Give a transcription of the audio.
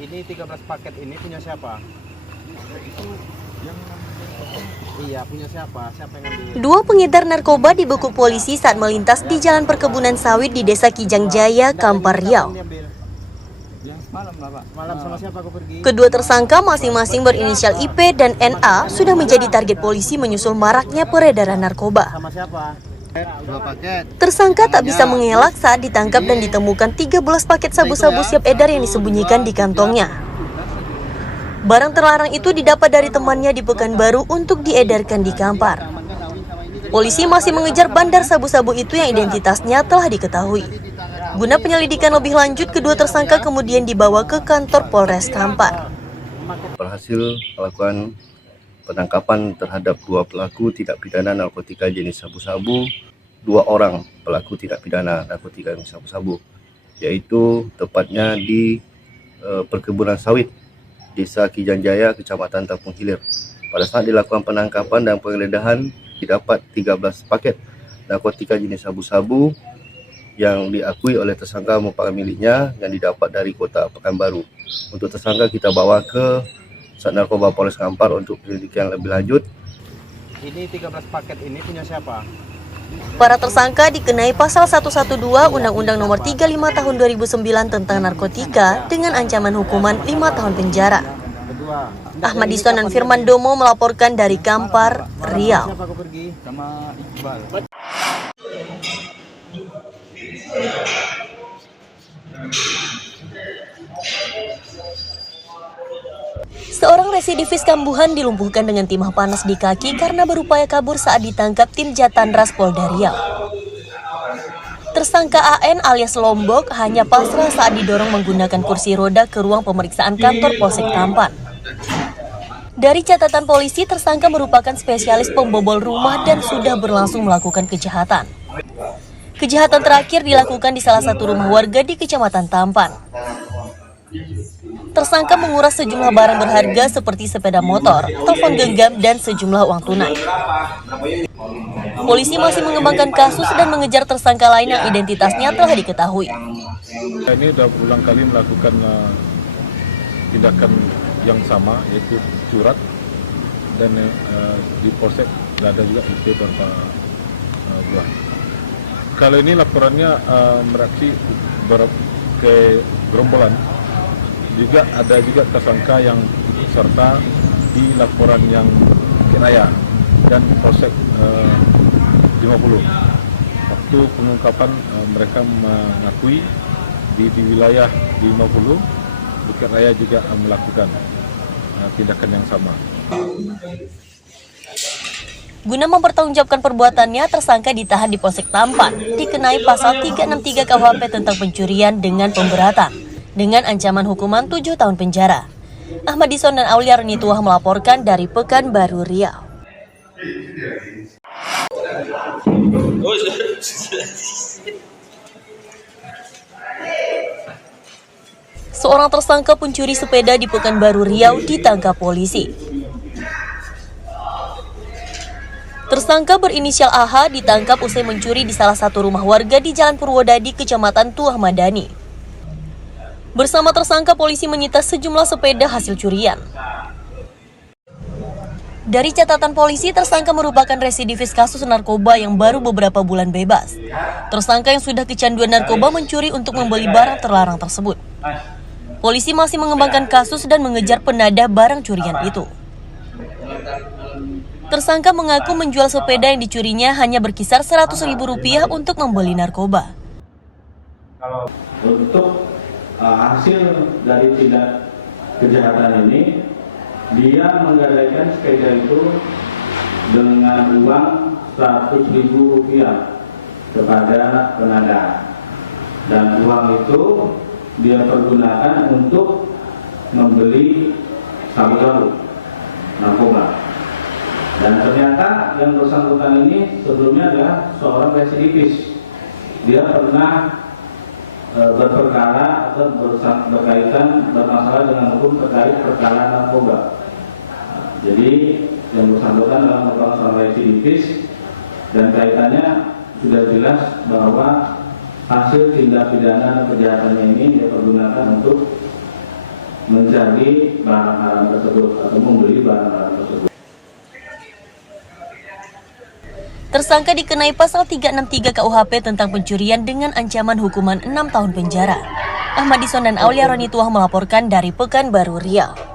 Ini 13 paket ini punya siapa? Itu yang Iya, punya siapa? Siapa yang ngambil? Dua pengedar narkoba dibekuk polisi saat melintas di jalan perkebunan sawit di Desa Kijang Jaya, Kampar Riau. yang semalam lah Pak. Malam sama siapa kau pergi? Kedua tersangka masing-masing berinisial IP dan NA sudah menjadi target polisi menyusul maraknya peredaran narkoba. Sama siapa? 2 paket. Tersangka tak bisa mengelak saat ditangkap dan ditemukan 13 paket sabu-sabu siap edar yang disembunyikan di kantongnya. Barang terlarang itu didapat dari temannya di Pekanbaru untuk diedarkan di Kampar. Polisi masih mengejar bandar sabu-sabu itu yang identitasnya telah diketahui. Guna penyelidikan lebih lanjut, kedua tersangka kemudian dibawa ke kantor Polres Kampar. Berhasil melakukan penangkapan terhadap 2 pelaku tindak pidana narkotika jenis sabu-sabu, 2 orang pelaku tindak pidana narkotika jenis sabu-sabu, yaitu tepatnya di perkebunan sawit Desa Kijang Jaya, Kecamatan Tampung Hilir. Pada saat dilakukan penangkapan dan penggeledahan, didapat 13 paket narkotika jenis sabu-sabu yang diakui oleh tersangka merupakan miliknya yang didapat dari kota Pekanbaru. Untuk tersangka kita bawa ke Sat Narkoba Polres Kampar untuk penyelidikan lebih lanjut. Ini 13 paket ini punya siapa? Para tersangka dikenai pasal 112 Undang-Undang Nomor 35 Tahun 2009 tentang narkotika dengan ancaman hukuman 5 tahun penjara. Kedua. Ahmad Dison dan Firman Domo melaporkan dari Kampar, Riau. Siapa kau pergi? Sama Iqbal. Seorang residivis kambuhan dilumpuhkan dengan timah panas di kaki karena berupaya kabur saat ditangkap tim Jatanras Polda Riau. Tersangka AN alias Lombok hanya pasrah saat didorong menggunakan kursi roda ke ruang pemeriksaan kantor Polsek Tampan. Dari catatan polisi, tersangka merupakan spesialis pembobol rumah dan sudah berlangsung melakukan kejahatan. Kejahatan terakhir dilakukan di salah satu rumah warga di Kecamatan Tampan. Tersangka menguras sejumlah barang berharga seperti sepeda motor, telepon genggam, dan sejumlah uang tunai. Polisi masih mengembangkan kasus dan mengejar tersangka lain yang identitasnya telah diketahui. Ini sudah berulang kali melakukan tindakan yang sama, yaitu surat, dan di Polsek ada juga IP beberapa buah. Kalau ini laporannya mereaksi ke gerombolan. Juga ada juga tersangka yang serta di laporan yang Bukit Raya dan Polsek 50. Waktu pengungkapan mereka mengakui di wilayah di 50 Bukit Raya juga melakukan tindakan yang sama. Guna mempertanggungjawabkan perbuatannya, tersangka ditahan di Polsek Tampan, dikenai pasal 363 KUHP tentang pencurian dengan pemberatan, dengan ancaman hukuman 7 tahun penjara. Ahmad Dison dan Aulia Renituah melaporkan dari Pekanbaru, Riau. Seorang tersangka pencuri sepeda di Pekanbaru, Riau ditangkap polisi. Tersangka berinisial AH ditangkap usai mencuri di salah satu rumah warga di Jalan Purwodadi, Kecamatan Tuah Madani. Bersama tersangka, polisi menyita sejumlah sepeda hasil curian. Dari catatan polisi, tersangka merupakan residivis kasus narkoba yang baru beberapa bulan bebas. Tersangka yang sudah kecanduan narkoba mencuri untuk membeli barang terlarang tersebut. Polisi masih mengembangkan kasus dan mengejar penadah barang curian itu. Tersangka mengaku menjual sepeda yang dicurinya hanya berkisar Rp100.000 untuk membeli narkoba. Untuk hasil dari tindak kejahatan ini, dia menggadaikan sepeda itu dengan uang Rp100.000 kepada penadah, dan uang itu dia pergunakan untuk membeli sabu-sabu narkoba. Dan ternyata yang bersangkutan ini sebelumnya adalah seorang residivis. Dia pernah berperkara atau bermasalah dengan hukum terkait perkara narkoba. Jadi yang bersangkutan adalah merupakan seorang residivis, dan kaitannya sudah jelas bahwa hasil tindak pidana kejahatannya ini dia pergunakan untuk mencari barang-barang tersebut atau membeli barang-barang tersebut. Tersangka dikenai pasal 363 KUHP tentang pencurian dengan ancaman hukuman 6 tahun penjara. Ahmad Dison dan Aulia Ronituah melaporkan dari Pekanbaru Riau.